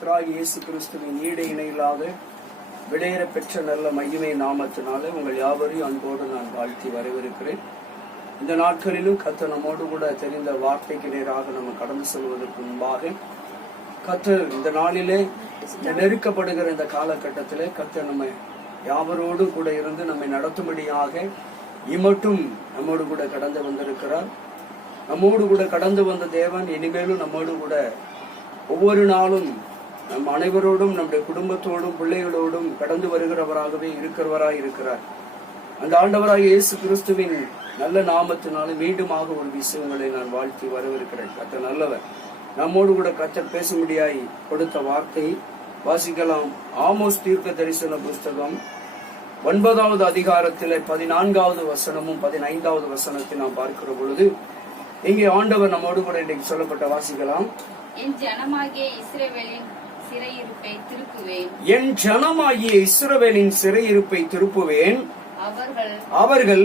கர்த்தராகிய இயேசு கிறிஸ்துவின் ஈடு இணையில்லாத விலையேற பெற்ற நல்ல மகிமை நாமத்தினாலே உங்கள் யாவரையும் அன்போடு நான் வாழ்த்தி வரவேற்கிறேன். இந்த நாட்களிலும் கர்த்தர் நம்மோடு கூட தெரிந்த வார்த்தைக்கு நேராக நம்ம கடந்து செல்வதற்கு முன்பாக கர்த்தர் இந்த நாளிலே நெருக்கப்படுகிற இந்த காலகட்டத்திலே கர்த்தர் நம்ம யாவரோடு கூட இருந்து நம்மை நடத்தும்படியாக இமட்டும் நம்மோடு கூட கடந்து வந்திருக்கிறார். நம்மோடு கூட கடந்து வந்த தேவன் இனிமேலும் நம்மோடு கூட ஒவ்வொரு நாளும் நம் அனைவரோடும் நம்முடைய குடும்பத்தோடும் பிள்ளைகளோடும் கடந்து வருகிறவராகவே இருக்கிறார். அந்த ஆண்டவராக இயேசு கிறிஸ்துவின் நல்ல நாமத்தினால மீண்டுமாக ஒரு விஷயங்களை நான் வாழ்த்தி வரவிருக்கிறேன். கர்த்தர் நல்லவர். நம்மோடு கூட கர்த்தர் பேசும்படியாய் கொடுத்த வார்த்தை வாசிக்கலாம். ஆமோஸ் தீர்க்க தரிசன புஸ்தகம் 9வது அதிகாரத்திலே 14வது வசனமும் 15வது வசனத்தை நாம் பார்க்கிற பொழுது இங்கே ஆண்டவர் நம்மோடு கூட இன்றைக்கு சொல்லப்பட்ட வாசிக்கலாம். என் ஜனமாகிய இஸ்ரவேலின் சிறையிருப்பை திருப்புவேன். அவர்கள்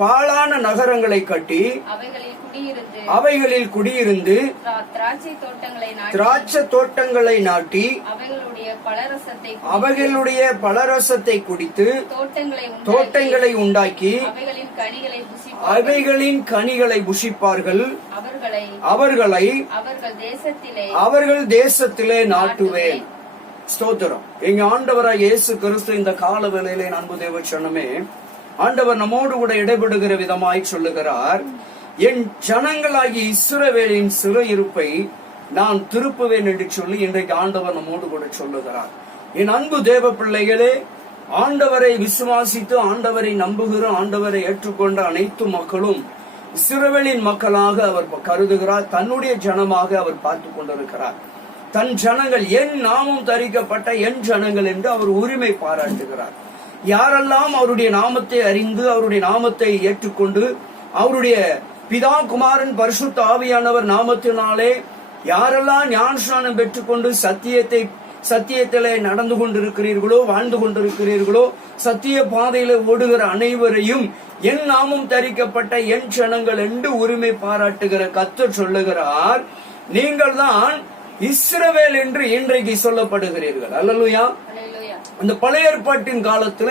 பாழான நகரங்களை கட்டி அவைகளில் குடியிருந்து திராட்சை தோட்டங்களை நாட்டி அவைகளுடைய பலரசத்தை குடித்து தோட்டங்களை உண்டாக்கி அவைகளின் கனிகளை புசிப்பார்கள். அவர்கள் தேசத்திலே நாட்டுவேன். ஸ்தோத்திரம். எங்க ஆண்டவராய் இயேசு கிறிஸ்து இந்த கால வேளையிலே அன்பு தேவ சொன்னமே ஆண்டவர் நம்மோடு கூட இடைபடுகிற விதமாய் சொல்லுகிறார். என் ஜனங்களாகி இஸ்ரவேலின் சிறையிருப்பை நான் திருப்புவேன் என்று சொல்லி இன்றைக்கு ஆண்டவர் நம்மோடு கூட சொல்லுகிறார். என் அன்பு தேவ பிள்ளைகளே, ஆண்டவரை விசுவாசித்து ஆண்டவரை நம்புகிற ஆண்டவரை ஏற்றுக்கொண்ட அனைத்து மக்களும் இஸ்ரவேலின் மக்களாக அவர் கருதுகிறார். தன்னுடைய ஜனமாக அவர் பார்த்து கொண்டிருக்கிறார். தன் ஜனங்கள் என் நாமம் தரிக்கப்பட்ட என் ஜனங்கள் என்று அவர் உரிமை பாராட்டுகிறார். யாரெல்லாம் அவருடைய நாமத்தை அறிந்து அவருடைய நாமத்தை ஏற்றுக்கொண்டு அவருடைய பிதா குமாரன் பரிசுத்த ஆவியானவர் நாமத்தினாலே யாரெல்லாம் ஞானஸ்நானம் பெற்றுக்கொண்டு சத்தியத்திலே நடந்து கொண்டிருக்கிறீர்களோ வாழ்ந்து கொண்டிருக்கிறீர்களோ சத்திய பாதையில ஓடுகிற அனைவரையும் என் நாமம் தரிக்கப்பட்ட என் ஜனங்கள் என்று உரிமை பாராட்டுகிற கர்த்தர் சொல்லுகிறார். நீங்கள் தான் இஸ்ரவேல் என்று இன்றைக்கு சொல்லப்படுகிறீர்கள். அல்லேலூயா. அந்த பழைய ஏற்பாட்டின் காலத்துல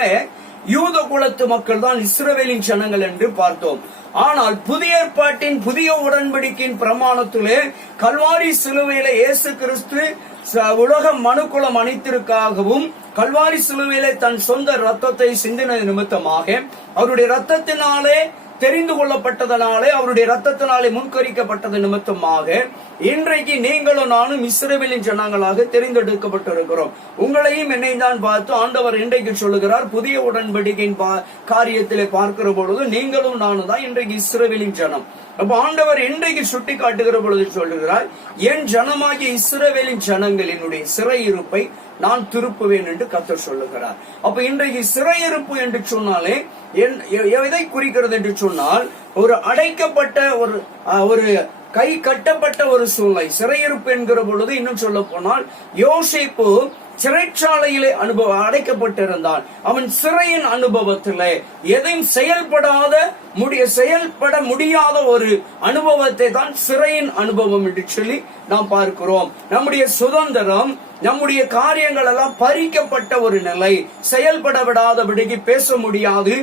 யூத குலத்து மக்கள் தான் இஸ்ரவேலின் ஜனங்கள் என்று பார்த்தோம். ஆனால் புதிய ஏற்பாட்டின் புதிய உடன்படிக்கையின் பிரமாணத்திலே கல்வாரி சிலுவையில இயேசு கிறிஸ்து உலக மனுக்குலம் அனைத்திற்காகவும் கல்வாரி சிலுவையிலே தன் சொந்த ரத்தத்தை சிந்தின நிமித்தமாக அவருடைய ரத்தத்தினாலே தெரிந்து கொள்ளப்பட்டதனாலே அவருடைய ரத்தத்தினாலே முன்கரிக்கப்பட்டது நிமித்தமாக இன்றைக்கு நீங்களும் நானும் இஸ்ரவேலின் ஜனங்களாக தெரிந்தெடுக்கப்பட்டிருக்கிறோம். உங்களையும் என்னை தான் பார்த்து ஆண்டவர் இன்றைக்கு சொல்லுகிறார். புதிய உடன்படிக்கையின் காரியத்திலே பார்க்கிற பொழுது நீங்களும் நானும் தான் இன்றைக்கு இஸ்ரவேலின் ஜனம். அப்ப ஆண்டவர் இன்றைக்கு சுட்டி காட்டுகிற பொழுது சொல்லுகிறார், என் ஜனமாகிய இஸ்ரவேலின் ஜனங்களினுடைய சிறையிருப்பை நான் திருப்புவேன் என்று கர்த்தர் சொல்லுகிறார். அப்ப இன்றைக்கு சிறையிருப்பு என்று சொன்னாலே எதை குறிக்கிறது என்று சொன்னால் ஒரு அடைக்கப்பட்ட ஒரு கை கட்டப்பட்ட ஒரு சூழ்நிலை. சிறையிருப்பு என்கிற பொழுது இன்னும் சொல்ல போனால் யோசேப்பு சிறைச்சாலையிலே அடைக்கப்பட்டிருந்தான். அவன் சிறையின் அனுபவத்திலே எதையும் செயல்பட முடியாத ஒரு அனுபவத்தை தான் சிறையின் அனுபவம் என்று சொல்லி நாம் பார்க்கிறோம். நம்முடைய சுதந்திரம் நம்முடைய காரியங்கள் எல்லாம் பறிக்கப்பட்ட ஒரு நிலை. செயல்பட விடாதபடிக்கு பேச முடியாது,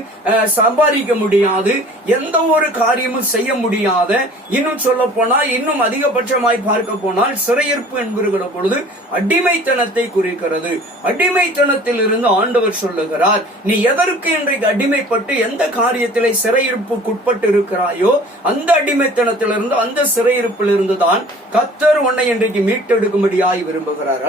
சம்பாதிக்க முடியாது, எந்த ஒரு காரியமும் செய்ய முடியாத, இன்னும் சொல்ல போனால் இன்னும் அதிகபட்சமாய் பார்க்க போனால் சிறையிருப்பு என்கிற பொழுது அடிமைத்தனத்தை குறிக்கிறது. அடிமைத்தனத்தில் இருந்து ஆண்டவர் சொல்லுகிறார், நீ எதற்கு இன்றைக்கு அடிமைப்பட்டு எந்த காரியத்திலே சிறையிருப்புக்குட்பட்டு இருக்கிறாயோ அந்த அடிமைத்தனத்திலிருந்து அந்த சிறையிருப்பில் இருந்து தான் கர்த்தர் உன்னை இன்றைக்கு மீட்டெடுக்கும்படியாய் விரும்புகிறார்.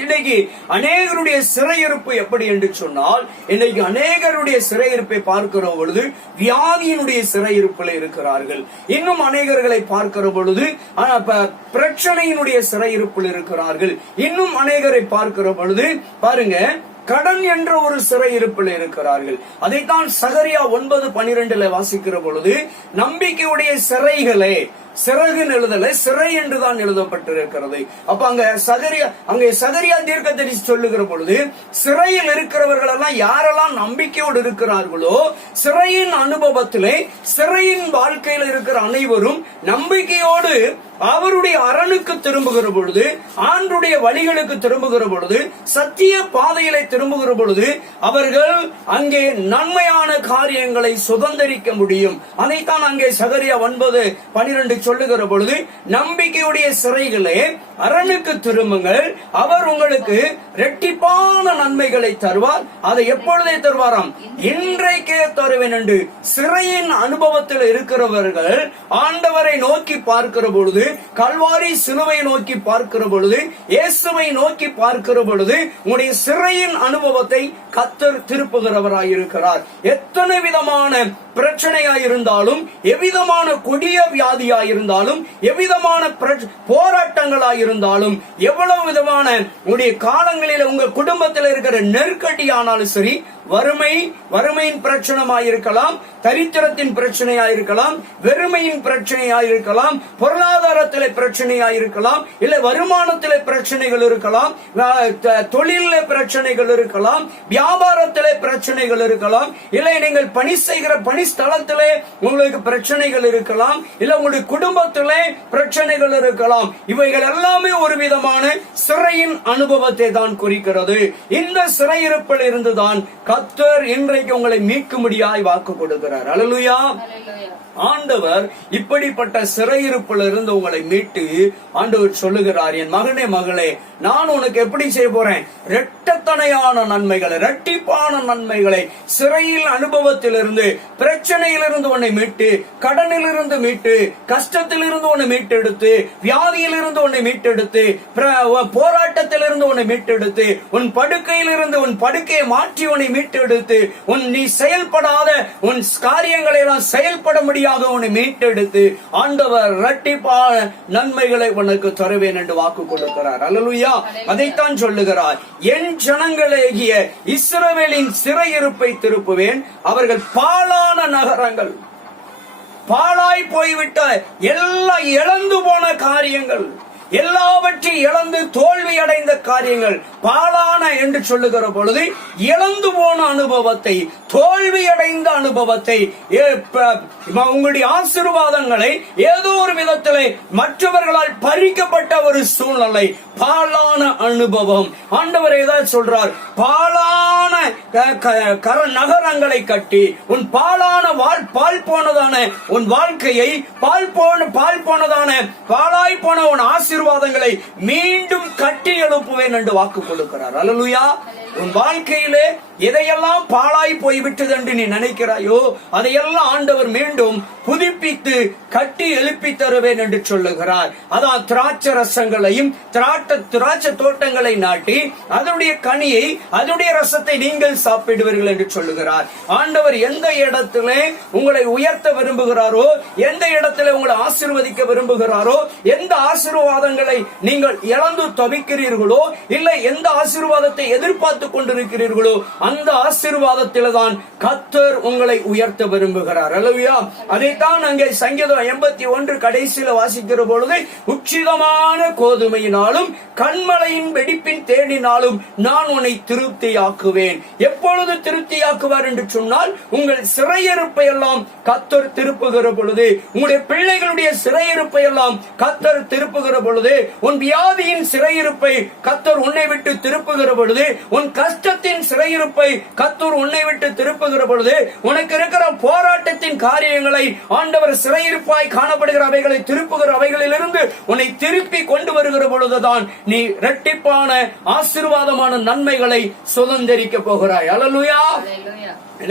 இன்னைக்கு அநேகருடைய சிறையிருப்பு எப்படி என்று சொன்னால் இன்னைக்கு அநேகருடைய சிறையிருப்பை பார்க்கிற பொழுது வியாதியினுடைய சிறையிருப்பில் இருக்கிறார்கள். இன்னும் அநேகர்களை பார்க்கிற பொழுது பிரச்சனையினுடைய சிறையிருப்பில் இருக்கிறார்கள். இன்னும் அநேகரை பார்க்கிற பொழுது பாருங்க கடன் என்ற ஒரு சிறையிருப்பில் இருக்கிறார்கள். அதைத்தான் சகரியா 9:12 வாசிக்கிற பொழுது நம்பிக்கையுடைய சிறைகளே சிறகுன்னு எழுதல, சிறை என்றுதான் எழுதப்பட்டிருக்கிறது. அப்ப அங்கே சகரியா தீர்க்கதரிசி சொல்லுகிற பொழுது சிறையில் இருக்கிறவர்கள் எல்லாம் யாரெல்லாம் நம்பிக்கையோடு இருக்கிறார்களோ, சிறையின் அனுபவத்திலே சிறையின் வாழ்க்கையில் இருக்கிற அனைவரும் நம்பிக்கையோடு அவருடைய அரணுக்கு திரும்புகிற பொழுது, ஆண்டுடைய வழிகளுக்கு திரும்புகிற பொழுது, சத்திய பாதையிலே திரும்புகிற பொழுது அவர்கள் அங்கே நன்மையான காரியங்களை சுதந்திரிக்க முடியும். அதைத்தான் அங்கே சகரியா 9:12 சொல்லுகிற பொழுது, நம்பிக்கையுடைய சிறைகளே அரணுக்கு திரும்புங்கள், அவர் உங்களுக்கு இரட்டிப்பான நன்மைகளை தருவார். அதை எப்பொழுதே தருவாராம்? இன்றைக்கே தருவேன் என்று. சிறையின் அனுபவத்தில் இருக்கிறவர்கள் ஆண்டவரை நோக்கி பார்க்கிற பொழுது, கல்வாரி சிலுவை நோக்கி பார்க்கிற பொழுது, இயேசுவை நோக்கி பார்க்கிற பொழுது உங்களுடைய சிறையின் அனுபவத்தை கர்த்தர் திருப்புகிறவராயிருக்கிறார். எத்தனை விதமான பிரச்சனையாயிருந்தாலும், எவ்விதமான கொடிய வியாதியாயிருந்தாலும், எவ்விதமான போராட்டங்களாயிருந்தாலும், எவ்வளவு விதமான உங்களுடைய காலங்களில் உங்க குடும்பத்தில் இருக்கிற நெருக்கடியானாலும் சரி, வறுமையின் பிரச்சனையாயிருக்கலாம், தரித்திரத்தின் பிரச்சனையாயிருக்கலாம், வெறுமையின் பிரச்சனையாயிருக்கலாம், பொருளாதாரத்திலே பிரச்சனையாயிருக்கலாம், இல்ல வருமானத்திலே பிரச்சனைகள் இருக்கலாம், தொழிலே பிரச்சனைகள் இருக்கலாம், வியாபாரத்திலே பிரச்சனைகள் இருக்கலாம், இல்லை நீங்கள் பணி செய்கிற பணி ஸ்தலத்திலே உங்களுக்கு பிரச்சனைகள் இருக்கலாம், இல்ல உங்களுடைய குடும்பத்திலே பிரச்சனைகள் இருக்கலாம். இவைகள் எல்லாமே ஒரு விதமான சிறையின் அனுபவத்தை தான் குறிக்கிறது. இந்த சிறையிருப்பில் இருந்துதான் கர்த்தர் இன்றைக்கு உங்களை மீட்கும்படியாய் வாக்கு கொடுக்கிறார். அல்லேலூயா. ஆண்டவர் இப்படிப்பட்ட சிறையிருப்பில் இருந்து உங்களை மீட்டு ஆண்டவர் சொல்லுகிறார், என் மகனே மகளே, நான் உனக்கு எப்படி செய்ய போறேன்? இரட்டத்தனையான நன்மைகளை, இரட்டிப்பான நன்மைகளை, சிறையில் அனுபவத்திலிருந்து, பிரச்சனையிலிருந்து உன்னை மீட்டு, கடனிலிருந்து மீட்டு, கஷ்டத்திலிருந்து உன்னை மீட்டெடுத்து, வியாதியிலிருந்து உன்னை மீட்டெடுத்து, போராட்டத்திலிருந்து உன்னை மீட்டெடுத்து, உன் படுக்கையிலிருந்து உன் படுக்கையை மாற்றி உன்னை மீட்டெடுத்து, நீ செயல்படாத உன் காரியங்களை எல்லாம் செயல்பட முடியாத உன்னை மீட்டெடுத்து ஆண்டவர் இரட்டிப்பான நன்மைகளை உனக்கு தருவேன் என்று வாக்கு கொடுக்கிறார். அல்லேலூயா. அதைத்தான் சொல்லுகிறார், என் ஜனங்களாகிய இஸ்ரவேலின் சிறையிருப்பை திருப்புவேன். அவர்கள் பாழான நகரங்கள், பாழாய் போய்விட்ட எல்லாம் இழந்து போன காரியங்கள், எல்லாவற்றையும் இழந்து தோல்வி அடைந்த காரியங்கள், பாழான என்று சொல்லுகிற பொழுது இழந்து போன அனுபவத்தை, தோல்வி அடைந்த அனுபவத்தை, உங்களுடைய ஆசீர்வாதங்களை ஏதோ ஒரு விதத்திலே மற்றவர்களால் பறிக்கப்பட்ட ஒரு சூழ்நிலை, பாழான அனுபவம். ஆண்டவர் ஏதாவது சொல்றார், பாழான நகரங்களை கட்டி உன் பாழான பால் போனதான உன் வாழ்க்கையை, பால் போனதான பாழாய் போன உன் ஆசீர்வாதங்களை மீண்டும் கட்டி எழுப்புவேன் என்று வாக்கு கொடுக்கிறார். அல்லேலூயா. உன் வாழ்க்கையிலே எதையெல்லாம் பாழாய் போய்விட்டது என்று நீ நினைக்கிறாயோ அதையெல்லாம் ஆண்டவர் மீண்டும் புதுப்பித்து கட்டி எழுப்பி தருவேன் என்று சொல்லுகிறார். அதான் திராட்சை ரசங்களையும் திராட்சை தோட்டங்களை நாட்டி அதனுடைய கனியை, அதனுடைய ரசத்தை நீங்கள் சாப்பிடுவீர்கள் என்று சொல்லுகிறார். ஆண்டவர் எந்த இடத்திலே உங்களை உயர்த்த விரும்புகிறாரோ, எந்த இடத்திலே உங்களை ஆசீர்வதிக்க விரும்புகிறாரோ, எந்த ஆசீர்வாதங்களை நீங்கள் இழந்து தவிக்கிறீர்களோ, இல்லை எந்த ஆசீர்வாதத்தை எதிர்பார்த்து கொண்டிருக்கிறீர்களோ அந்த ஆசீர்வாதத்தில்தான் கர்த்தர் உங்களை உயர்த்த விரும்புகிறார். அல்லேலூயா. அதைத்தான் அங்கே சங்கீதம் 81 கடைசியில வாசிக்கிற பொழுது, உச்சிதமான கோதுமையினாலும் கண்மலையின் வெடிப்பின் தேனினாலும் நான் உன்னை திருப்தியாக்குவேன். எப்பொழுது திருப்தியாக்குவார் என்று சொன்னால், உங்கள் சிறையிருப்பை எல்லாம் கர்த்தர் திருப்புகிற பொழுது, உங்களுடைய பிள்ளைகளுடைய சிறையிருப்பை எல்லாம் கர்த்தர் திருப்புகிற பொழுது, உன் வியாதியின் சிறையிருப்பை கர்த்தர் உன்னை விட்டு திருப்புகிற பொழுது, உன் கஷ்டத்தின் சிறையிருப்பை கர்த்தர் உன்னை விட்டு திருப்புகிற பொழுது, உனக்கு இருக்கிற போராட்டத்தின் காரியங்களை ஆண்டவர் சிறையிருப்பாய் காணப்படுகிற அவைகளை திருப்புகிற அவைகளிலிருந்து உன்னை திருப்பி கொண்டு வருகிற பொழுதுதான் நீ இரட்டிப்பான ஆசீர்வாதமான நன்மைகளை சுதந்திரிக்க போகிறாய். அல்லேலூயா.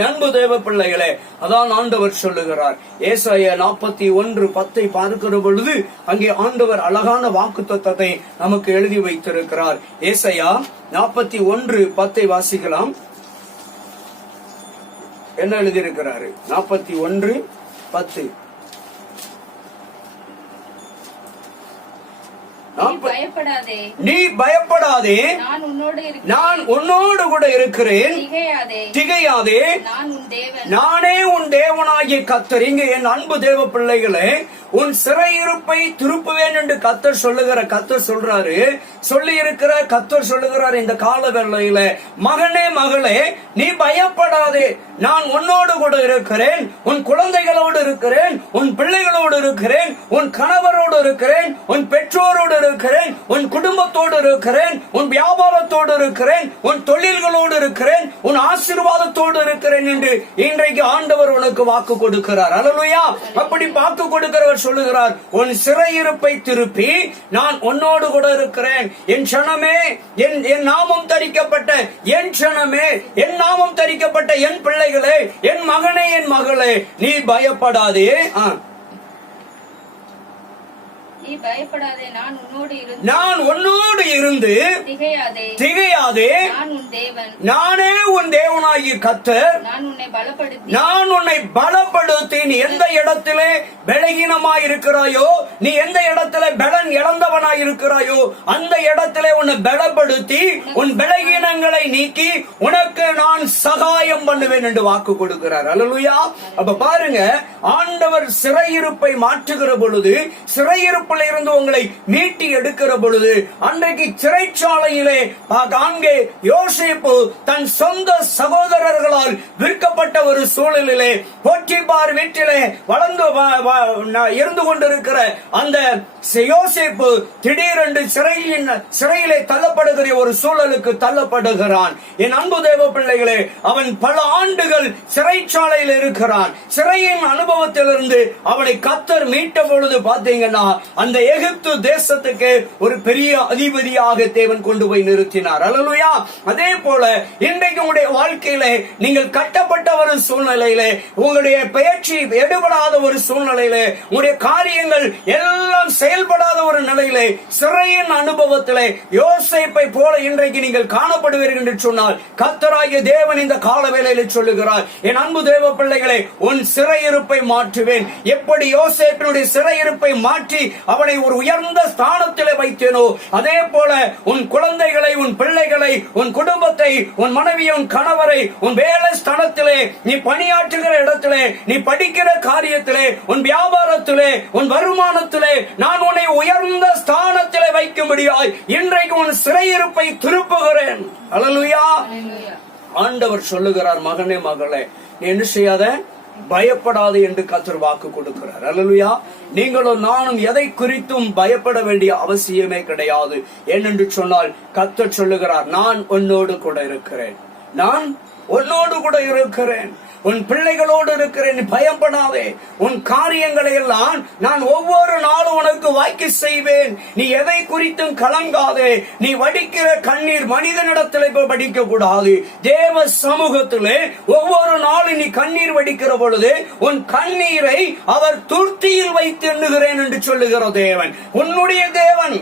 அன்பு தேவ பிள்ளைகளே, அதான் ஆண்டவர் சொல்லுகிறார். ஏசாயா 41:10 பார்க்கிற பொழுது அங்கே ஆண்டவர் அழகான வாக்குத்தத்தத்தை நமக்கு எழுதி வைத்திருக்கிறார். ஏசாயா 41:10 வாசிக்கலாம். என்ன எழுதியிருக்கிறாரு? 41:10. நீ பயப்படாதே, நான் உன்னோடு கூட இருக்கிறேன், திகையாதே, நானே உன் தேவனாகிய கர்த்தர். இங்கே என் அன்பு தேவ பிள்ளைகளே, உன் சிறையிருப்பை திருப்புவேன் என்று கர்த்தர் சொல்றாரு. சொல்லி இருக்கிற கர்த்தர் சொல்லுகிறார் இந்த கால வேளையில, மகனே மகளே நீ பயப்படாதே, நான் உன்னோடு கூட இருக்கிறேன், உன் குழந்தைகளோடு இருக்கிறேன், உன் பிள்ளைகளோடு இருக்கிறேன், உன் கணவரோடு இருக்கிறேன், உன் பெற்றோரோடு இருக்கிறேன், உன் குடும்பத்தோடு இருக்கிறேன், உன் வியாபாரத்தோடு இருக்கிறேன், உன் தொழில்களோடு இருக்கிறேன், உன் ஆசீர்வாதத்தோடு இருக்கிறேன் என்று இன்றைக்கு ஆண்டவர் உனக்கு வாக்கு கொடுக்கிறார். அல்லேலூயா. அப்படி வாக்கு கொடுக்கிறவர் சொல்லுகிறார், உன் சிறையிருப்பை திருப்பி நான் உன்னோடு கூட இருக்கிறேன். என் சனமே, என் நாமம் தரிக்கப்பட்ட என் சனமே, என் நாமம் தரிக்கப்பட்ட என் பிள்ளைகளே, என் மகனே என் மகளே நீ பயப்படாதே. நீ பயப்படாதே, நான் உன்னோடு இருந்து திகையாதே. நானே உன் தேவனாகிய கர்த்தர், நான் உன்னை பலப்படுத்தி. நீ எந்த இடத்திலே பலகீனமாய் இருக்கிறாயோ, நீ எந்த இடத்துல பலன் இழந்தவனாய் இருக்கிறாயோ அந்த இடத்திலே உன்னை பலப்படுத்தி உன் பலகீனங்களை நீக்கி உனக்கு நான் சகாயம் பண்ணுவேன் என்று வாக்கு கொடுக்கிறார். அல்லேலூயா. அப்ப பாருங்க, ஆண்டவர் சிறையிருப்பை மாற்றுகிற பொழுது, சிறையிருப்பில் இருந்து உங்களை மீட்டி எடுக்கிற பொழுது, அன்றைக்கு சிறைச்சாலையிலே அங்கே யோசேப்பு தன் சொந்த சகோதரர்களால் விற்கப்பட்ட ஒரு சூழலிலே போத்திபார் வீட்டிலே வளர்ந்து இருந்து கொண்டிருக்கிற அந்த யோசேப்பு திடீரென்று சிறையிலே தள்ளப்படுகிற ஒரு சூழலுக்கு தள்ளப்படுகிறான். என் அன்பு தேவ பிள்ளைகளே, அவன் பல ஆண்டுகள் சிறைச்சாலையில் இருக்கிறான். சிறையின் அனுபவத்திலிருந்து அவனை கர்த்தர் மீட்ட பொழுது பாத்தீங்கன்னா அந்த எகிப்து தேசத்துக்கு ஒரு பெரிய அதிபதியாக தேவன் கொண்டு போய் நிறுத்தினார். அல்லேலூயா. அதே போல இன்றைக்கு உங்களுடைய வாழ்க்கையிலே நீங்கள் கட்டப்பட்ட ஒரு சூழ்நிலையிலே, உங்களுடைய பெயர்ச்சி எடுபடாத ஒரு சூழ்நிலையிலே, உங்களுடைய காரியங்கள் எல்லாம் செயல்படாத ஒரு நிலையிலே, சிறையின் அனுபவத்திலே யோசேப்பை போல இன்றைக்கு நீங்கள் காணப்படுவீர்கள் என்று சொன்னால் கர்த்தராகிய தேவன் இந்த கால வேளையில் சொல்லுகிறார், என் அன்பு தேவ பிள்ளைகளே, உன் சிறையிருப்பை மாற்றுவேன். எப்படி யோசேப்பினுடைய சிறையிருப்பை மாற்றி அவனை ஒரு உயர்ந்த ஸ்தானத்திலே வைத்தேனோ, அதே போல உன் குழந்தைகளை, உன் பிள்ளைகளை, உன் குடும்பத்தை, உன் மனைவியை, உன் கணவரை, உன் வேலை ஸ்தானத்திலே, நீ பணியாற்றுகிற இடத்திலே, நீ படிக்கிற காரியத்திலே, உன் வியாபாரத்திலே, உன் வருமானத்திலே நான் உன்னை உயர்ந்த ஸ்தானத்திலே வைக்கும்படியாய் இன்றைக்கு உன் சிறையிருப்பை திருப்புகிறேன். அல்லேலூயா. ஆண்டவர் சொல்லுகிறார், மகனே மகளே நீ என்ன செய்யாத, பயப்படாது என்று கர்த்தர் வாக்கு கொடுக்கிறார். அல்லேலூயா. நீங்களும் நானும் எதை குறித்தும் பயப்பட வேண்டிய அவசியமே கிடையாது. ஏனென்று சொன்னால் கர்த்தர் சொல்லுகிறார், நான் உன்னோடு கூட இருக்கிறேன், நான் உன்னோடு கூட இருக்கிறேன், உன் பிள்ளைகளோடு இருக்கிறேன், பயப்படாதே. உன் காரியங்களை எல்லாம் நான் ஒவ்வொரு நாளும் உனக்கு வாய்க்க செய்வேன். நீ எதை குறித்தும் கலங்காதே. நீ வடிக்கிற கண்ணீர் மனிதனிடத்திலே வடிக்க கூடாது. தேவ சமூகத்திலே ஒவ்வொரு நாளும் நீ கண்ணீர் வடிக்கிற பொழுது உன் கண்ணீரை அவர் துர்த்தியில் வைத்து எண்ணுகிறேன் என்று சொல்லுகிற தேவன் உன்னுடைய தேவன்,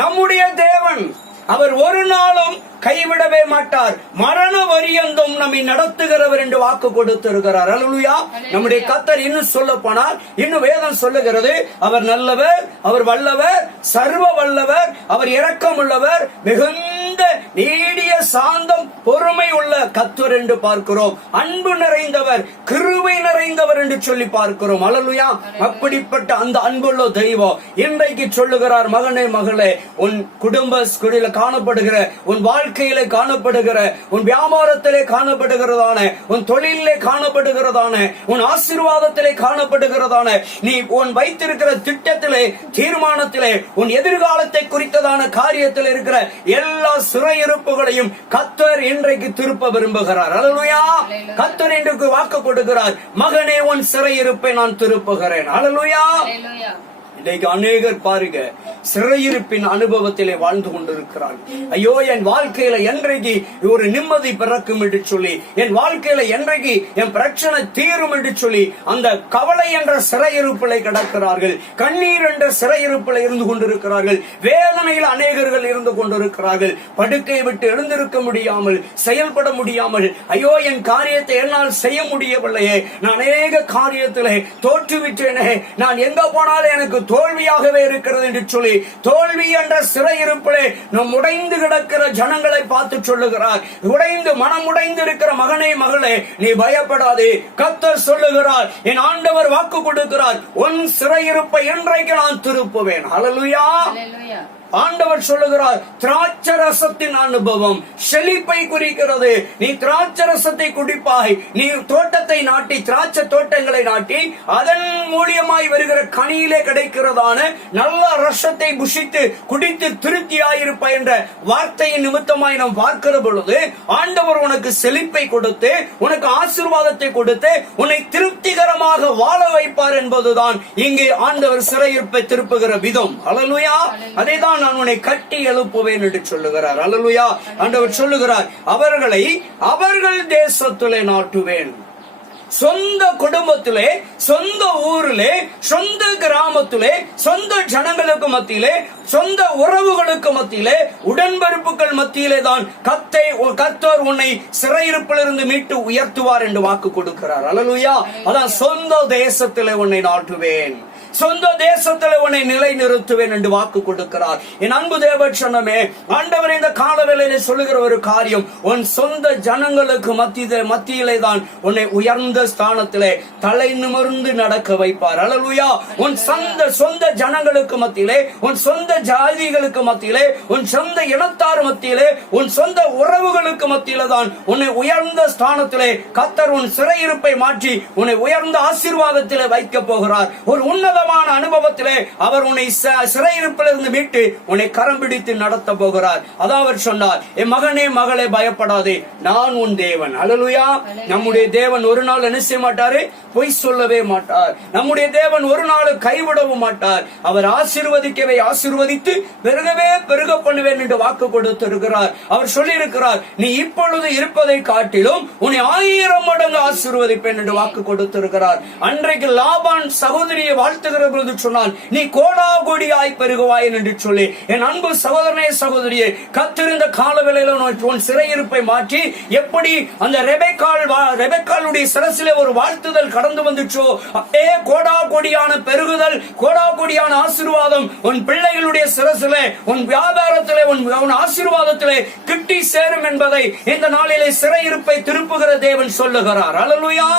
நம்முடைய தேவன். அவர் ஒரு நாளும் கைவிடவே மாட்டார். மரண பரியந்தம் நம்மை நடத்துகிறவர் என்று வாக்கு கொடுத்திருக்கிறார். அல்லேலூயா. நம்முடைய கர்த்தர் இன்னும் சொல்ல போனால், இன்னும் வேதம் சொல்லுகிறது, அவர் நல்லவர், அவர் வல்லவர், சர்வ வல்லவர், அவர் இரக்கம் உள்ளவர், மிகுந்த நீடிய சாந்தம் பொறுமை உள்ள கர்த்தர் என்று பார்க்கிறோம். அன்பு நிறைந்தவர், கிருபை நிறைந்தவர் என்று சொல்லி பார்க்கிறோம். அல்லேலூயா. அப்படிப்பட்ட அந்த அன்புள்ள தெய்வம் இன்றைக்கு சொல்லுகிறார், மகனே மகளே, உன் குடும்ப காணப்படுகிற, உன் வாழ்க்கையிலே காணப்படுகிற, உன் வியாபாரத்திலே காணப்படுகிறதான, உன் தொழிலே காணப்படுகிறதான, உன் ஆசீர்வாதத்திலே காணப்படுகிறதான, நீ உன் வைத்திருக்கிற திட்டத்திலே, தீர்மானத்திலே, உன் எதிர்காலத்தை குறித்ததான காரியத்தில் இருக்கிற எல்லா சிறையிருப்புகளையும் கர்த்தர் இன்றைக்கு திருப்ப விரும்புகிறார். அல்லேலூயா. கர்த்தர் இன்றைக்கு வாக்கு கொடுக்கிறார், மகனே உன் சிறையிருப்பை நான் திருப்புகிறேன். அல்லேலூயா. இன்றைக்கு அநேகர் பாருங்க, சிறையிருப்பின் அனுபவத்திலே வாழ்ந்து கொண்டிருக்கிறார். ஐயோ, என் வாழ்க்கையில என்றைக்கு ஒரு நிம்மதி பிறக்கும் என்று சொல்லி, என் வாழ்க்கையில என்றைக்கு என் பிரச்சனை தீரும் என்று சொல்லி அந்த கவலை என்ற சிறையிருப்பிலே கிடக்கிறார்கள். கண்ணீர் என்ற சிறையிருப்பில் இருந்து கொண்டிருக்கிறார்கள். வேதனையில் அநேகர்கள் இருந்து கொண்டிருக்கிறார்கள். படுக்கையை விட்டு எழுந்திருக்க முடியாமல், செயல்பட முடியாமல், ஐயோ என் காரியத்தை என்னால் செய்ய முடியவில்லையே, நான் அநேக காரியத்திலே தோற்றுவிட்டேனே, நான் எங்க போனாலும் எனக்கு தோல்வியாகவே இருக்கிறது என்று சொல்லி தோல்வி என்ற சிறையிருப்பிலே நம் உடைந்து கிடக்கிற ஜனங்களை பார்த்து சொல்லுகிறார். உடைந்து மனம் உடைந்து இருக்கிற மகனே மகளே, நீ பயப்படாதே. கர்த்தர் சொல்லுகிறார், என் ஆண்டவர் வாக்கு கொடுக்கிறார், உன் சிறையிருப்பை இன்றைக்கு நான் திருப்புவேன். ஹல்லேலூயா. ஹல்லேலூயா. ஆண்டவர் சொல்லுகிறார், திராட்சரசத்தின் அனுபவம் செழிப்பை குறிக்கிறது. நீ திராட்சரசத்தை குடிப்பாய். நீ தோட்டத்தை நாட்டி திராட்சை தோட்டங்களை நாட்டி அதன் மூலியமாய் வருகிற கனியிலே கிடைக்கிறதான நல்ல ரசத்தை புஷித்து குடித்து திருப்தியாயிருப்பாய் என்ற வார்த்தையின் நிமித்தமாய் நாம் பார்க்கிற பொழுது ஆண்டவர் உனக்கு செழிப்பை கொடுத்து உனக்கு ஆசீர்வாதத்தை கொடுத்து உன்னை திருப்திகரமாக வாழ வைப்பார் என்பதுதான் இங்கே ஆண்டவர் சிறையிருப்பை திருப்புகிற விதம். ஹல்லேலூயா. அதேதான் நான் உன்னை கட்டி எழுப்புவேன் என்று சொல்லுகிறார். அல்லேலூயா. ஆண்டவர் சொல்லுகிறார், அவர்களை அவர்கள் தேசத்திலே நாட்டுவேன். சொந்த குடும்பத்திலே, சொந்த ஊரிலே, சொந்த கிராமத்திலே, சொந்த ஜனங்களுக்கு மத்தியிலே, சொந்த உறவுகளுக்கு மத்தியிலே, உடன்பரப்புகள் மத்தியிலே தான் கர்த்தர் உன்னை சிறையிருப்பிலிருந்து மீட்டு உயர்த்துவார் என்று வாக்கு கொடுக்கிறார். அல்லேலூயா. அதான் சொந்த தேசத்திலே உன்னை நாட்டுவேன், சொந்த தேசத்தில் உன்னை நிலை நிறுத்துவேன் என்று வாக்கு கொடுக்கிறார். என் அன்பு தேவச்சனமே, ஆண்டவர் இந்த காலவேளையிலே சொல்லுகிற ஒரு காரியம், உன் சொந்த ஜனங்களுக்கு மத்தியிலே தான் உன்னை உயர்ந்த ஸ்தானத்திலே தலை நிமிர்ந்து நடக்க வைப்பார். அல்லேலூயா. உன் சொந்த ஜனங்களுக்கு மத்தியிலே, உன் சொந்த ஜாதிகளுக்கு மத்தியிலே, உன் சொந்த இனத்தார் மத்தியிலே, உன் சொந்த உறவுகளுக்கு மத்தியிலே தான் உன்னை உயர்ந்த ஸ்தானத்திலே கர்த்தர் உன் சிறையிருப்பை மாற்றி உன்னை உயர்ந்த ஆசீர்வாதத்திலே வைக்க போகிறார். ஒரு உன்னத அனுபவத்திலே அவர் உன்னை சிறையிருப்பிலிருந்து மீட்டு உன்னை கரம் பிடித்து நடத்த போகிறார். அதான் அவர் சொன்னார், என் மகனே மகளே பயப்படாதே, நான் உன் தேவன். அல்லேலூயா. நம்முடைய தேவன் ஒரு நாள் என்ன செய்ய மாட்டாரு? பொய் சொல்லவே மாட்டார். நம்முடைய தேவன் ஒரு நாள் கைவிடவும் மாட்டார். அவர் ஆசீர்வதிக்கவே ஆசீர்வதித்து பெருகவே பெருக பண்ணுவேன் என்று வாக்கு கொடுத்திருக்கிறார். அவர் சொல்லியிருக்கிறார், நீ இப்பொழுது இருப்பதை காட்டிலும் உன்னை 1000 மடங்கு ஆசீர்வதிப்பேன் என்று வாக்கு கொடுத்திருக்கிறார். அன்றைக்கு லாபான் சகோதரியை வாழ்த்துகிற பொழுது சொன்னான், நீ கோடா கோடியாய் பெருகுவாய் என்று சொல்லி. என் அன்பு சகோதரனே சகோதரியே, கர்த்தர் இந்த காலவேளையில உன் சிறையிருப்பை மாற்றி எப்படி அந்த ரெபெக்காளுடைய சிரசிலே ஒரு வாழ்த்துதல் கடந்து வந்துச்சோ, கோடா கோடியான பெருகுதல், கோடா கோடியான ஆசீர்வாதம் உன் பிள்ளைகளுடைய சிரசிலே, உன் வியாபாரத்திலே, உன் ஆசீர்வாதத்திலே கிட்டி சேரும் என்பதை இந்த நாளிலே சிறையிருப்பை திருப்புகிற தேவன் சொல்லுகிறார். அல்லேலூயா.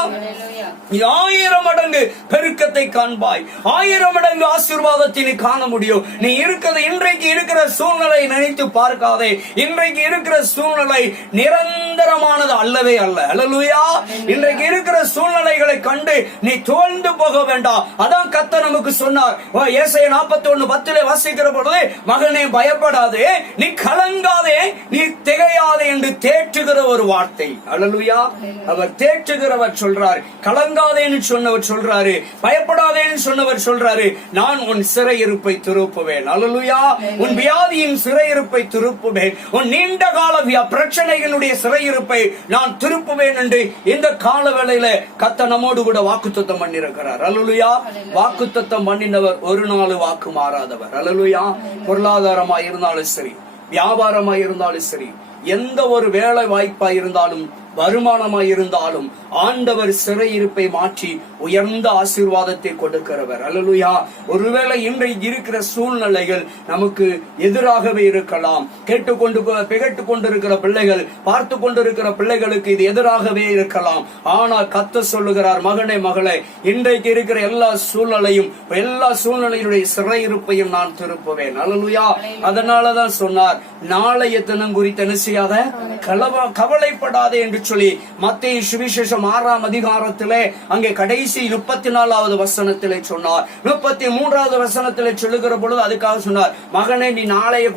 1000 மடங்கு பெருக்கத்தை காண்பாய், 1000 மடங்கு ஆசீர்வாதத்தை நீ காண முடியும். நீ இருக்கிறது இன்றைக்கு இருக்கிற சூழ்நிலை நினைத்து பார்க்காதே. இன்றைக்கு இருக்கிற சூழ்நிலை நிரந்தரமானது அல்லவே அல்ல. அல்லேலூயா. இன்றைக்கு இருக்கிற சூழ்நிலைகளை கண்டு நீ தோழ்ந்து போக வேண்டாம். அதான் கர்த்தர் நமக்கு சொன்னார். ஏசாயா 41:10 வாசிக்கிற பொழுது, மகனே பயப்படாதே, நீ கலங்காதே, நீ திகையாதே என்று தேற்றுகிற ஒரு வார்த்தை. அல்லேலூயா. அவர் தேற்றுகிறவர் சொல்றார். கலங்காதேன்னு சொன்னவர் சொல்றாரு, பயப்படாதேன்னு சொன்னவர் சொல்றாரு, நான் உன் சிறையிருப்பை திருப்புவேன். அல்லேலூயா. உன் வியாதியின் சிறையிருப்பை திருப்புவேன், உன் நீண்ட கால பிரச்சனைகளுடைய சிறையிருப்பை நான் திருப்புவேன் என்று இந்த கால வேளையில கர்த்தர் நம்மோடு கூட வாக்குத்தத்தம் பண்ணியிருக்கிறார். அல்லேலூயா. வாக்குத்தத்தம் பண்ணினவர் ஒரு நாள் வாக்கு மாறாதவர். அல்லேலூயா. பொருளாதாரமாய் இருந்தாலும் சரி, வியாபாரமாய் இருந்தாலும் சரி, எந்த ஒரு வேலை வாய்ப்பாய் இருந்தாலும், வருமானமாய் இருந்தாலும் ஆண்டவர் சிறையிருப்பை மாற்றி உயர்ந்த ஆசீர்வாதத்தை கொடுக்கிறவர். அல்லேலூயா. ஒருவேளை இன்றைக்கு இருக்கிற சூழ்நிலைகள் நமக்கு எதிராகவே இருக்கலாம். கேட்டுக் கொண்டிருக்கிற பிள்ளைகள், பார்த்து கொண்டிருக்கிற பிள்ளைகளுக்கு இது எதிராகவே இருக்கலாம். ஆனால் கர்த்தர் சொல்லுகிறார், மகனே மகளே, இன்றைக்கு இருக்கிற எல்லா சூழ்நிலையுடைய சிறையிருப்பையும் நான் திருப்புவேன். அல்லேலூயா. அதனாலதான் சொன்னார், நாளைய தினம் குறித்து என்ன செய்யாத, கவலைப்படாதே என்று சொல்லி மத்தேயு சுவிசேஷம் 6ஆம் அதிகாரத்திலே அங்கே கடைசி 34வது வசனத்திலே சொன்னார். 33வது வசனத்திலே சொல்லுகிற பொழுது அதுக்காக சொன்னார், மகனே நீ நாளைய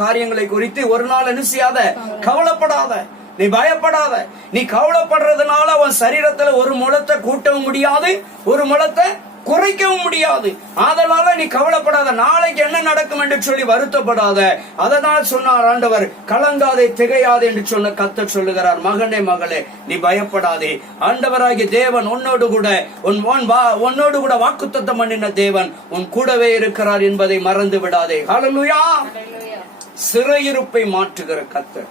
காரியங்களை குறித்து ஒரு நாள் என்ன செய்யாத, கவலைப்படாத, நீ பயப்படாத. நீ கவலைப்படுறதுனால உன் சரீரத்துல ஒரு முழத்தை கூட்டவும் முடியாது, ஒரு முழத்தை குறைக்கவும் முடியாது. அதனால நீ கவலைப்படாத, நாளைக்கு என்ன நடக்கும் என்று சொல்லி வருத்தப்படாத. அதனால் சொன்னார் ஆண்டவர், கலங்காதே திகையாதே என்று சொன்ன கர்த்தர் சொல்லுகிறார், மகனே மகளே நீ பயப்படாதே. ஆண்டவராகிய தேவன் உன்னோடு கூட வாக்குத்தத்தம் பண்ணின தேவன் உன் கூடவே இருக்கிறார் என்பதை மறந்து விடாதே. ஹல்லேலூயா. சிறையிருப்பை மாற்றுகிற கர்த்தர்.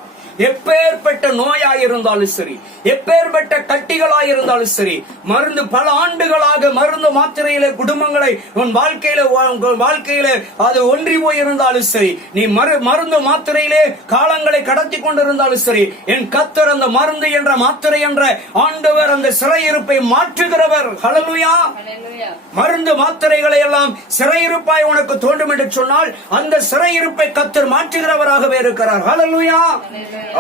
எப்பேற்பட்ட நோயாயிருந்தாலும் சரி, எப்பேற்பட்ட கட்டிகளாய் இருந்தாலும் சரி, மருந்து பல ஆண்டுகளாக மருந்து மாத்திரையில குடும்பங்களை உன் வாழ்க்கையில அது ஒன்றி போயிருந்தாலும் சரி, நீ மருந்து மாத்திரையிலே காலங்களை கடத்தி கொண்டிருந்தாலும் சரி, என் கர்த்தர் அந்த மருந்து என்ற மாத்திரை என்ற ஆண்டவர் அந்த சிறையிருப்பை மாற்றுகிறவர். ஹல்லேலூயா. மருந்து மாத்திரைகளை எல்லாம் சிறையிருப்பாய் உனக்கு தோன்றும் என்று சொன்னால் அந்த சிறையிருப்பை கர்த்தர் மாற்றுகிறவராகவே இருக்கிறார். ஹல்லேலூயா.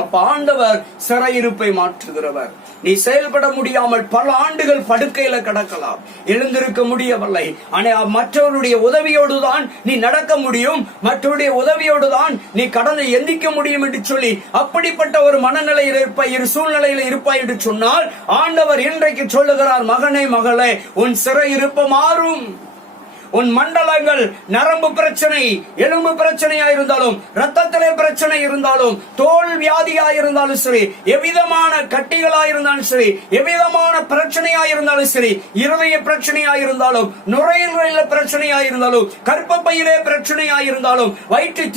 அப்ப ஆண்டவர் சிறையிருப்பை மாற்றுகிறவர். நீ செயல்பட முடியாமல் பல ஆண்டுகள் படுக்கையில கிடக்கலாம், எழுந்திருக்க முடியவில்லை. மற்றவருடைய உதவியோடு தான் நீ நடக்க முடியும், மற்றவருடைய உதவியோடு தான் நீ கடந்து எந்திக்க முடியும் என்று சொல்லி அப்படிப்பட்ட ஒரு மனநிலையில் இருப்பாய், சூழ்நிலையில் இருப்பாய் என்று சொன்னால் ஆண்டவர் இன்றைக்கு சொல்லுகிறார், மகனே மகளே, உன் சிறையிருப்பு மாறும். உன் மண்டலங்கள் நரம்பு பிரச்சனை, எலும்பு பிரச்சனையா இருந்தாலும், ரத்தத்திலே பிரச்சனை இருந்தாலும், தோல் வியாதியா இருந்தாலும் சரி, எவ்விதமான கட்டிகளா இருந்தாலும் சரி, எவ்விதமான பிரச்சனையா இருந்தாலும் சரி, இருதய பிரச்சனையா இருந்தாலும், நுரையீரலில பிரச்சனையா இருந்தாலும், கர்ப்பப்பையிலே பிரச்சனையா இருந்தாலும்,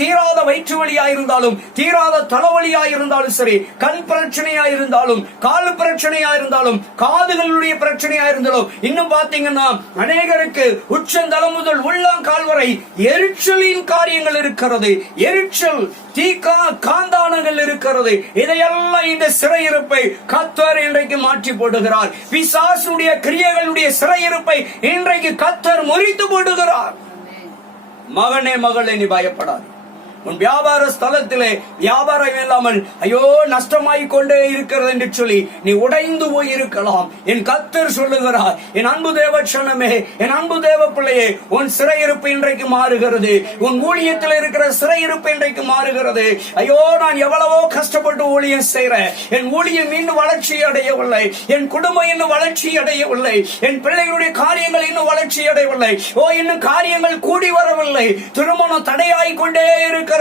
தீராத வயிற்று வலியா இருந்தாலும், தீராத தலைவலியா இருந்தாலும் சரி, கண் பிரச்சனையா இருந்தாலும், கால் பிரச்சனையா இருந்தாலும், காதுகளுடைய பிரச்சனையா இருந்தாலும், இன்னும் பாத்தீங்கன்னா அநேகருக்கு உச்சந்தலம் முதல் உள்ளங்கால் வரை எரிச்சலின் காரியங்கள் இருக்கிறது. எரிச்சல், காந்தானங்கள் இருக்கிறது. இதையெல்லாம் இந்த சிறையிருப்பை கர்த்தர் இன்றைக்கு மாற்றி போடுகிறார். பிசாசுடைய கிரியைகளுடைய சிறையிருப்பை இன்றைக்கு கர்த்தர் முறித்து போடுகிறார். மகனே மகளே, நீ பயப்படாது. உன் வியாபார ஸ்தலத்திலே வியாபாரம் இல்லாமல் ஐயோ நஷ்டமாய் கொண்டே இருக்கிறது என்று சொல்லி நீ உடைந்து போய் இருக்கலாம். என் கர்த்தர் சொல்லுகிறார், என் அன்பு தேவ சனமே, என் அன்பு தேவ பிள்ளையே, உன் சிறையிருப்பு இன்றைக்கு மாறுகிறது. உன் ஊழியத்தில் இருக்கிற சிறையிருப்பு இன்றைக்கு மாறுகிறது. ஐயோ, நான் எவ்வளவோ கஷ்டப்பட்டு ஊழியம் செய்கிறேன், என் ஊழியம் இன்னும் வளர்ச்சி அடையவில்லை, என் குடும்பம் இன்னும் வளர்ச்சி அடையவில்லை, என் பிள்ளைகளுடைய காரியங்கள் இன்னும் வளர்ச்சி அடையவில்லை, இன்னும் காரியங்கள் கூடி வரவில்லை, திருமணம் தடையாய் கொண்டே இருக்கிறது.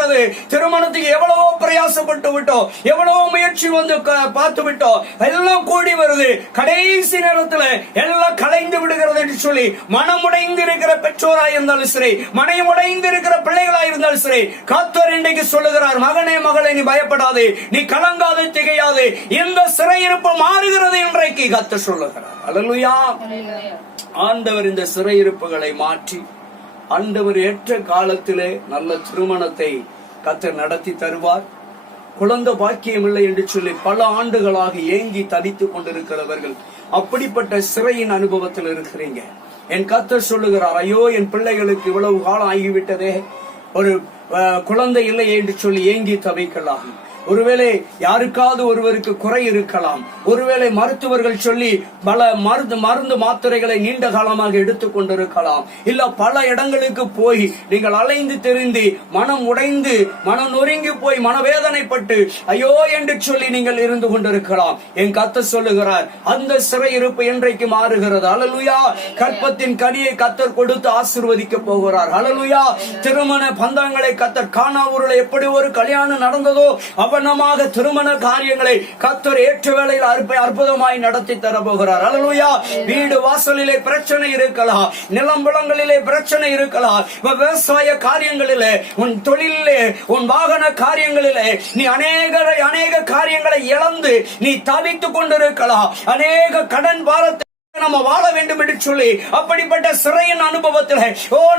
திருமணத்துக்கு எவ்வளவோ பிரயாசப்பட்டு விட்டோம், எவ்வளவோ முயற்சி வந்து பார்த்து விட்டோம், எல்லாம் கூடி வருது, கடைசி நேரத்தில் எல்லாம் கலைந்து விடுகிறது என்று சொல்லி மனமுடைந்து இருக்கிற பெற்றோராய் இருந்தாலும் சரி, மனமுடைந்து இருக்கிற பிள்ளைகளாய் இருந்தாலும் சரி, கர்த்தர் இன்றைக்கு சொல்லுகிறார், மகனே மகளே, நீ பயப்படாதே, நீ கலங்காதே, திகையாதே, இந்த சிறையிருப்பு மாறுகிறது இன்றைக்கு கர்த்தர் சொல்லுகிறார். அல்லேலூயா. ஆண்டவர் இந்த சிறையிருப்புகளை மாற்றி ஆண்டவர் ஏற்ற காலத்திலே நல்ல திருமணத்தை கர்த்தர் நடத்தி தருவார். குழந்தை பாக்கியம் இல்லை என்று சொல்லி பல ஆண்டுகளாக ஏங்கி தவித்துக் கொண்டிருக்கிறவர்கள் அப்படிப்பட்ட சிறையின் அனுபவத்தில் இருக்கிறீங்க. என் கர்த்தர் சொல்லுகிறார், ஐயோ, என் பிள்ளைகளுக்கு இவ்வளவு காலம் ஆகிவிட்டதே, ஒரு குழந்தை இல்லை என்று சொல்லி ஏங்கி தவிக்கலாம். ஒருவேளை யாருக்காவது ஒருவருக்கு குறை இருக்கலாம், ஒருவேளை மருத்துவர்கள் சொல்லி பல மருந்து மாத்திரைகளை நீண்ட காலமாக எடுத்துக் கொண்டிருக்கலாம், இல்ல பல இடங்களுக்கு போய் நீங்கள் அலைந்து தெரிந்து மனம் உடைந்து மனம் நொறுங்கி போய் மனவேதனைப்பட்டு ஐயோ என்று சொல்லி நீங்கள் இருந்து கொண்டிருக்கலாம். என் கர்த்தர் சொல்லுகிறார், அந்த சிறையிருப்பு என்றைக்கு மாறுகிறது. அல்லேலூயா. கற்பத்தின் கனியை கர்த்தர் கொடுத்து ஆசீர்வதிக்க போகிறார். அல்லேலூயா. திருமண பந்தங்களை கர்த்தர் கானாவூரில் எப்படி ஒரு கல்யாணம் நடந்ததோ அவனமாக திருமண காரியங்களை கர்த்தர் ஏற்ற வேளையில் அற்புதமாய் நடத்தி தர போகிறார். அல்லேலூயா. வீடு வாசலிலே பிரச்சனை இருக்கலாம், நிலம்புலங்களிலே பிரச்சனை இருக்கலாம், விவசாய காரியங்களிலே, உன் தொழிலே, உன் வாகன காரியங்களிலே நீ அநேக காரியங்களை இழந்து நீ தவித்துக் கொண்டிருக்கலாம். அநேக கடன் பாரத்தை நம்ம வாழ வேண்டும் என்று சொல்லி அப்படிப்பட்ட சிறையின் அனுபவத்தில்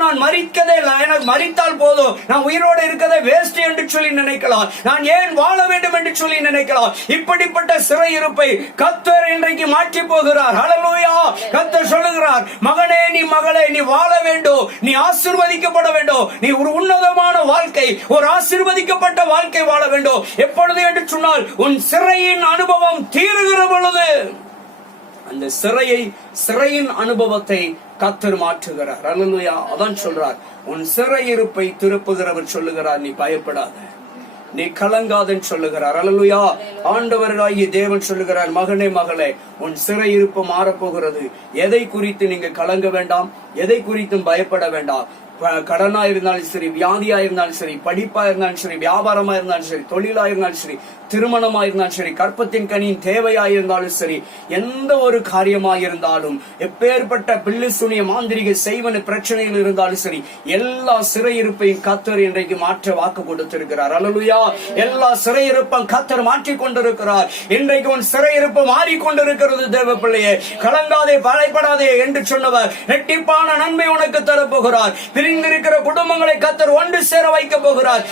நான் மரிக்கதே இல்லை, எனக்கு மரித்தால் போதும், நான் உயிரோடு இருக்கதே வேஸ்ட் என்று சொல்லி நினைக்கலாம், நான் ஏன் வாழ வேண்டும் என்று சொல்லி நினைக்கலாம். இப்படிப்பட்ட சிறையிருப்பை கர்த்தர் இன்றைக்கு மாற்றி போகிறார். ஹல்லேலூயா. கர்த்தர் சொல்லுகிறார், மகனே, நீ மகளே, நீ வாழ வேண்டும், நீ ஆசீர்வதிக்கப்பட வேண்டும், நீ ஒரு உன்னதமான வாழ்க்கை, ஒரு ஆசீர்வதிக்கப்பட்ட வாழ்க்கை வாழ வேண்டும். எப்பொழுது என்று சொன்னால் உன் சிறையின் அனுபவம் தீருகிற பொழுது. அந்த சிறையின் அனுபவத்தை கர்த்தர் மாற்றுகிறார். அல்லேலூயா. அதான் சொல்றார், உன் சிறையிருப்பை திருப்புகிறவர் சொல்லுகிறார், நீ பயப்படாத, நீ கலங்காதன்னு சொல்லுகிறார். அல்லேலூயா. ஆண்டவராகிய தேவன் சொல்லுகிறார், மகனே மகளே, உன் சிறையிருப்பு மாறப்போகிறது. எதை குறித்து நீங்க கலங்க வேண்டாம், எதை குறித்தும் பயப்பட வேண்டாம். கடனா இருந்தாலும் சரி, வியாதியா இருந்தாலும் சரி, படிப்பா இருந்தாலும் சரி, வியாபாரமா இருந்தாலும் சரி, தொழிலா இருந்தாலும் சரி, திருமணமா இருந்தாலும் சரி, கற்பத்தின் கனியின் தேவையா இருந்தாலும் சரி, எந்த ஒரு காரியமா இருந்தாலும், எப்பேற்பட்ட பில்லு சுனிய மாந்திரிக செய்வன பிரச்சனைகள் இருந்தாலும் சரி, எல்லா சிறையிருப்பையும் கர்த்தர் இன்றைக்கு மாற்ற வாக்கு கொடுத்திருக்கிறார். அல்லேலூயா. எல்லா சிறையிருப்பையும் கர்த்தர் மாற்றி கொண்டிருக்கிறார். இன்றைக்கு உன் சிறையிருப்பு மாறிக்கொண்டிருக்கிறது. தேவ பிள்ளையே, கலங்காதே, பயப்படாதே என்று சொன்னவர் இரட்டிப்பான நன்மை உனக்கு தரப்போகிறார். பிரிந்திருக்கிற குடும்பங்களை கர்த்தர் ஒன்று சேர வைக்க போகிறார்.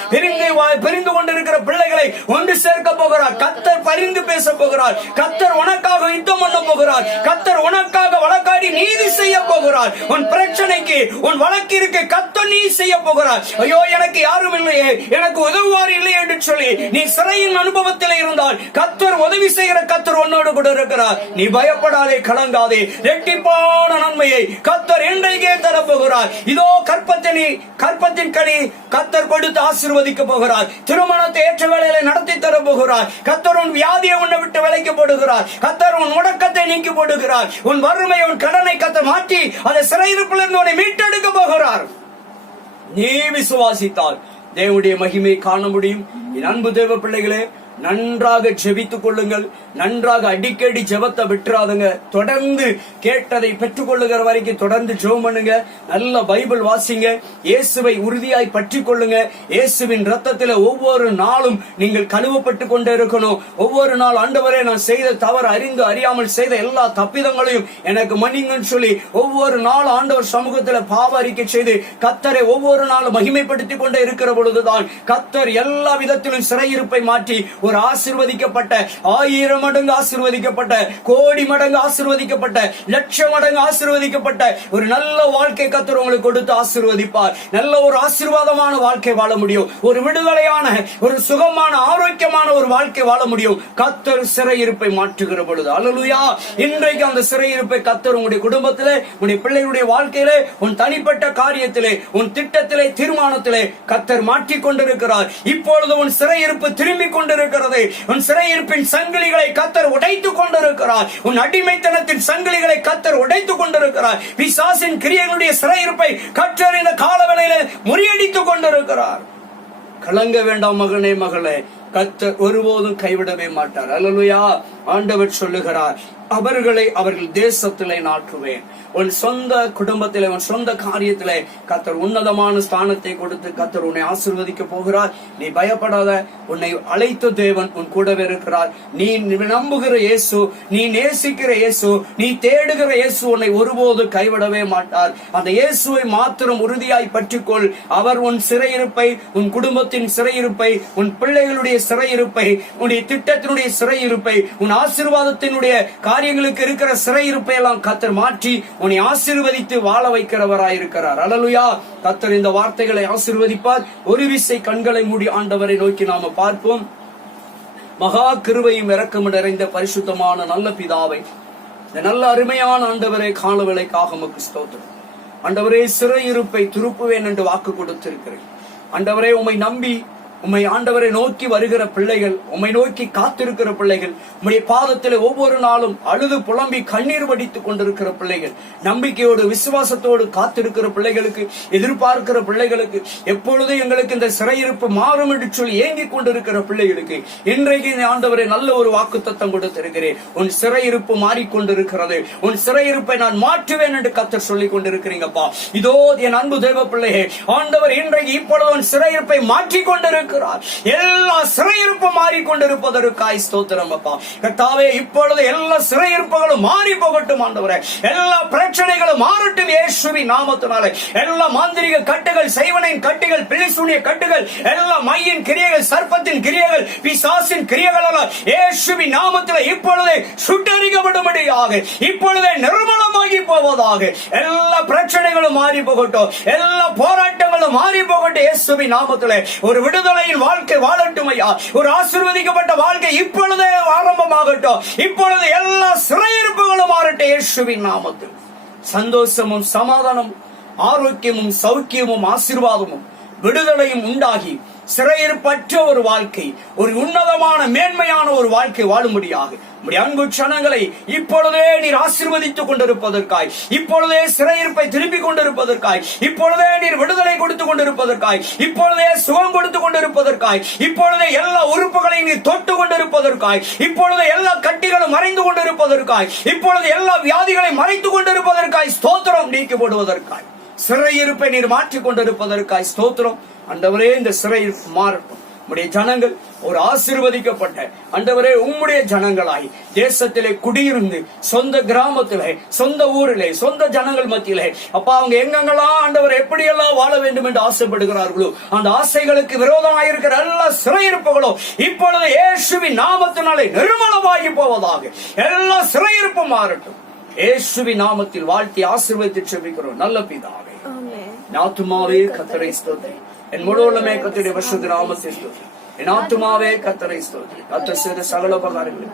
பிரிந்து கொண்டிருக்கிற பிள்ளைகளை ஒன்று சேர்க்க போகிறார். கர்த்தர் பரிந்து பேச போகிறார். கர்த்தர் உனக்காக யுத்தம் பண்ண போகிறார். கர்த்தர் உனக்காக வழக்காடி நீதி செய்ய போகிறார். உன் பிரச்சனைக்கு, உன் வழக்கிற்கு கர்த்தர் நீதி செய்ய போகிறார். ஐயோ, எனக்கு யாரும் இல்லையே, எனக்கு உதவுவார் இல்லையே என்று சொல்லி நீ சிறையின் அனுபவத்தில் இருந்தால் கர்த்தர் உதவி செய்கிற கர்த்தர் உன்னோடு கூட இருக்கிறார். நீ பயப்படாதே, கலங்காதே. இரட்டிப்பான நன்மையை கர்த்தர் இன்றைக்கே தரப்போகிறார். இதோ கற்பத்தின் கனி கர்த்தர் கொடுத்து ஆசீர்வதிக்க போகிறார். திருமணத்தை ஏற்ற வேளையில நடத்தி தர போகிறார். கர்த்தர் உன் வியாதியை உன்னை விட்டு விலைக்கு போடுகிறார். கர்த்தர் உன் முடக்கத்தை நீக்கி போடுகிறார். உன் வறுமை, உன் கடனை கர்த்தர் மாற்றி அந்த சிறையிருப்பிலிருந்து உன்னை மீட்டெடுக்க போகிறார். நீ விசுவாசித்தால் தேவனுடைய மகிமையை காண முடியும். என் அன்பு தேவ பிள்ளைகளே, நன்றாக ஜெபித்துக் கொள்ளுங்கள். நன்றாக அடிக்கடி ஜெபத்தை விட்டுறாதுங்க. தொடர்ந்து கேட்டதை பெற்றுக் கொள்ளுகிற வரைக்கும் தொடர்ந்து ஜெபம் பண்ணுங்க. நல்ல பைபிள் வாசிங்க. இயேசுவை உறுதியாய் பற்றி கொள்ளுங்க. இயேசுவின் ரத்தத்தில் ஒவ்வொரு நாளும் நீங்கள் கழுவப்பட்டு கொண்டே இருக்கணும். ஒவ்வொரு நாள், ஆண்டவரே, நான் செய்த தவறு, அறிந்து அறியாமல் செய்த எல்லா தப்பிதங்களையும் எனக்கு மன்னிங்கன்னு சொல்லி ஒவ்வொரு நாள் ஆண்டவர் சமூகத்தில் பாவ அறிக்கை செய்து கர்த்தரை ஒவ்வொரு நாளும் மகிமைப்படுத்திக் கொண்டே இருக்கிற பொழுதுதான் கர்த்தர் எல்லா விதத்திலும் சிறையிருப்பை மாற்றி ஒரு ஆசீர்வதிக்கப்பட்ட, 1000 மடங்கு ஆசீர்வதிக்கப்பட்ட, கோடி மடங்கு ஆசீர்வதிக்கப்பட்ட, லட்சம் மடங்கு ஆசீர்வதிக்கப்பட்ட ஒரு நல்ல வாழ்க்கை கர்த்தர் உங்களுக்கு கொடுத்து ஆசீர்வதிப்பார். நல்ல ஒரு ஆசீர்வாதமான வாழ்க்கை வாழ முடியும். ஒரு விடுதலையான, ஒரு சுகமான, ஆரோக்கியமான ஒரு வாழ்க்கை வாழ முடியும். கர்த்தர் சிறையிருப்பை மாற்றுகிற பொழுது. அல்லேலூயா. இன்றைக்கு அந்த சிறையிருப்பை கர்த்தர் உங்களுடைய குடும்பத்திலே, உங்களுடைய பிள்ளைகளுடைய வாழ்க்கையிலே, உன் தனிப்பட்ட காரியத்திலே, உன் திட்டத்திலே, தீர்மானத்திலே கர்த்தர் மாற்றிக் கொண்டிருக்கிறார். இப்பொழுது உன் சிறையிருப்பு திரும்பிக் கொண்டிருக்கிறது. உன் சிறையிருப்பின் சங்கிலிகளை கர்த்தர் உடைத்துக் கொண்டிருக்கிறார். உன் அடிமைத்தனத்தின் சங்கிலிகளை கர்த்தர் உடைத்துக் கொண்டிருக்கிறார். பிசாசின் கிரியைகளுடைய சிறையிருப்பை கர்த்தர் இந்த காலவேளையிலே முறியடித்துக் கொண்டிருக்கிறார். கலங்க வேண்டாம் மகனே, மகளே. கர்த்தர் ஒருபோதும் கைவிடவே மாட்டார். அல்லேலூயா. ஆண்டவர் சொல்லுகிறார், அவர்கள் தேசத்திலே நாட்டுவேன். உன் சொந்த குடும்பத்திலே, உன் சொந்த காரியத்திலே கர்த்தர் உன்னதமான ஸ்தானத்தை கொடுத்து கர்த்தர் உன்னை ஆசீர்வதிக்க போகிறார். நீ பயப்படாத. உன்னை அழைத்த தேவன் உன் கூடவே இருக்கிறார். நீ நம்புகிற இயேசு, நீ நேசிக்கிற இயேசு, நீ தேடுகிற இயேசு உன்னை ஒருபோது கைவிடவே மாட்டார். அந்த இயேசுவை மாத்திரம் உறுதியாய் பற்றிக்கொள். அவர் உன் சிறையிருப்பை, உன் குடும்பத்தின் சிறையிருப்பை, உன் பிள்ளைகளுடைய சிறையிருப்பை, உன்னுடைய திட்டத்தினுடைய சிறையிருப்பை, உன் ஆசீர்வாதத்தினுடைய காரியங்களுக்கு இருக்கிற சிறையிருப்பை எல்லாம் கர்த்தர் மாற்றி உன்னை ஆசீர்வதித்து வாழ வைக்கிறவராயிருக்கிறார். அல்லேலூயா. கர்த்தர் இந்த வார்த்தைகளை ஆசீர்வதிப்பார். ஒரு விசை கண்களை மூடி ஆண்டவரை நோக்கி நாம பார்ப்போம். மகா கிருபையும் இரக்கமும் நிறைந்த பரிசுத்தமான நல்ல பிதாவை, இந்த நல்ல அருமையான ஆண்டவரை காலவேளைக்காக உமக்கு ஸ்தோத்திரம். ஆண்டவரே, சிறையிருப்பை திருப்புவேன் என்று வாக்கு கொடுத்திருக்கிறேன். ஆண்டவரே, உம்மை நம்பி, உம்மை ஆண்டவரை நோக்கி வருகிற பிள்ளைகள், உம்மை நோக்கி காத்திருக்கிற பிள்ளைகள், உம்முடைய பாதத்தில் ஒவ்வொரு நாளும் அழுது புலம்பி கண்ணீர் வடித்துக் கொண்டிருக்கிற பிள்ளைகள், நம்பிக்கையோடு விசுவாசத்தோடு காத்திருக்கிற பிள்ளைகளுக்கு, எதிர்பார்க்கிற பிள்ளைகளுக்கு, எப்பொழுது எங்களுக்கு இந்த சிறையிருப்பு மாறும் என்று சொல்லி ஏங்கிக் கொண்டிருக்கிற பிள்ளைகளுக்கு இன்றைக்கு இந்த ஆண்டவரை நல்ல ஒரு வாக்குத்தத்தம் கொடுத்திருக்கிறேன். உன் சிறையிருப்பு மாறிக்கொண்டிருக்கிறது. உன் சிறையிருப்பை நான் மாற்றுவேன் என்று கர்த்தர் சொல்லிக் கொண்டிருக்கிறீங்கப்பா. இதோ என் அன்பு தேவ பிள்ளையே, ஆண்டவர் இன்றைக்கு இப்பொழுது உன் சிறையிருப்பை மாற்றிக் கொண்டிருக்கிறார். எல்லா சிறையிருப்பும் மாறிக்கொண்டிருப்பதற்காய் ஸ்தோத்திரம் அப்பா. கர்த்தாவே, இப்பொழுது எல்லா சிறையிருப்புகளும் மாறி போகட்டும் ஆண்டவரே. எல்லா பிரச்சனைகளும் மாறட்டும் இயேசுவின் நாமத்தினாலே. எல்லா மாந்திரிக கட்டுகள், செய்வனின் கட்டுகள், பிலிசூனிய கட்டுகள், எல்லா மையின் கிரியைகள், சர்ப்பத்தின் கிரியைகள், பிசாசின் கிரியைகள் இயேசுவின் நாமத்திலே இப்பொழுதே சுட்டரிக்கப்படும்படியாக, இப்பொழுதே நிர்மலமாகி போவதாக. எல்லா பிரச்சனைகளும் மாறி போகட்டும். எல்லா போராட்டங்களும் மாறி போகட்டும் இயேசுவின் நாமத்திலே. ஒரு விடுதலையின் வாழ்க்கை வாழட்டும் ஐயா. ஒரு ஆசீர்வதிக்கப்பட்ட வாழ்க்கை இப்பொழுதே ஆரம்பமாகட்டும். இப்பொழுது எல்லா சிறையிருப்புகளும் மாறட்டும் இயேசுவின் நாமத்தில். சந்தோஷமும் சமாதானமும் ஆரோக்கியமும் சௌக்கியமும் ஆசீர்வாதமும் விடுதலையும் உண்டாகி சிறையிருப்பற்ற ஒரு வாழ்க்கை, ஒரு உன்னதமான மேன்மையான ஒரு வாழ்க்கை வாழும்படியாக உம்முடைய அன்பு ஜனங்களை இப்பொழுதே நீர் ஆசீர்வதித்துக் கொண்டிருப்பதற்காய், இப்பொழுதே சிறையிருப்பை திருப்பிக் கொண்டிருப்பதற்காய், இப்பொழுதே நீர் விடுதலை கொடுத்துக் கொண்டிருப்பதற்காய், இப்பொழுதே சுகம் கொடுத்துக் கொண்டிருப்பதற்காய், இப்பொழுதே எல்லா உறுப்புகளையும் நீர் தொட்டு கொண்டிருப்பதற்காய், இப்பொழுது எல்லா கட்டிகளும் மறைந்து கொண்டிருப்பதற்காய், இப்பொழுது எல்லா வியாதிகளை மறைத்துக் கொண்டிருப்பதற்காய் ஸ்தோத்திரம், நீக்கப்படுவதற்காய் சிறையிருப்பை நீர் மாற்றிக் கொண்டிருப்பதற்காய் ஸ்தோத்திரம். ஆண்டவரே, இந்த சிறையிருப்பு மாறட்டும். உம்முடைய ஜனங்கள் ஒரு ஆசீர்வதிக்கப்பட்ட ஆண்டவரே உம்முடைய ஜனங்களாய் தேசத்திலே குடியிருந்து சொந்த கிராமத்திலே, சொந்த ஊரிலே, சொந்த ஜனங்கள் மத்தியிலே அப்பா அவங்க எங்கெங்கெல்லாம் ஆண்டவர் எப்படியெல்லாம் வாழ வேண்டும் என்று ஆசைப்படுகிறார்களோ அந்த ஆசைகளுக்கு விரோதமாக இருக்கிற எல்லா சிறையிருப்புகளும் இப்பொழுது இயேசுவின் நாமத்தினாலே நிர்மலமாகி போவதாக. எல்லா சிறையிருப்பும் மாறட்டும். இயேசுவின் நாமத்தில் வாழ்த்தி ஆசீர்வதித்து செபிக்கிறோம் நல்ல பிதாவே. என் ஆத்துமாவே கர்த்தரை ஸ்தோத்திரி, என் முழு உள்ளமே கர்த்தருடைய பரிசுத்த நாமத்தை ஸ்தோத்திரி. என் ஆத்துமாவே கர்த்தரை ஸ்தோத்திரி. கர்த்தர் செய்த சகல உபகாரங்களை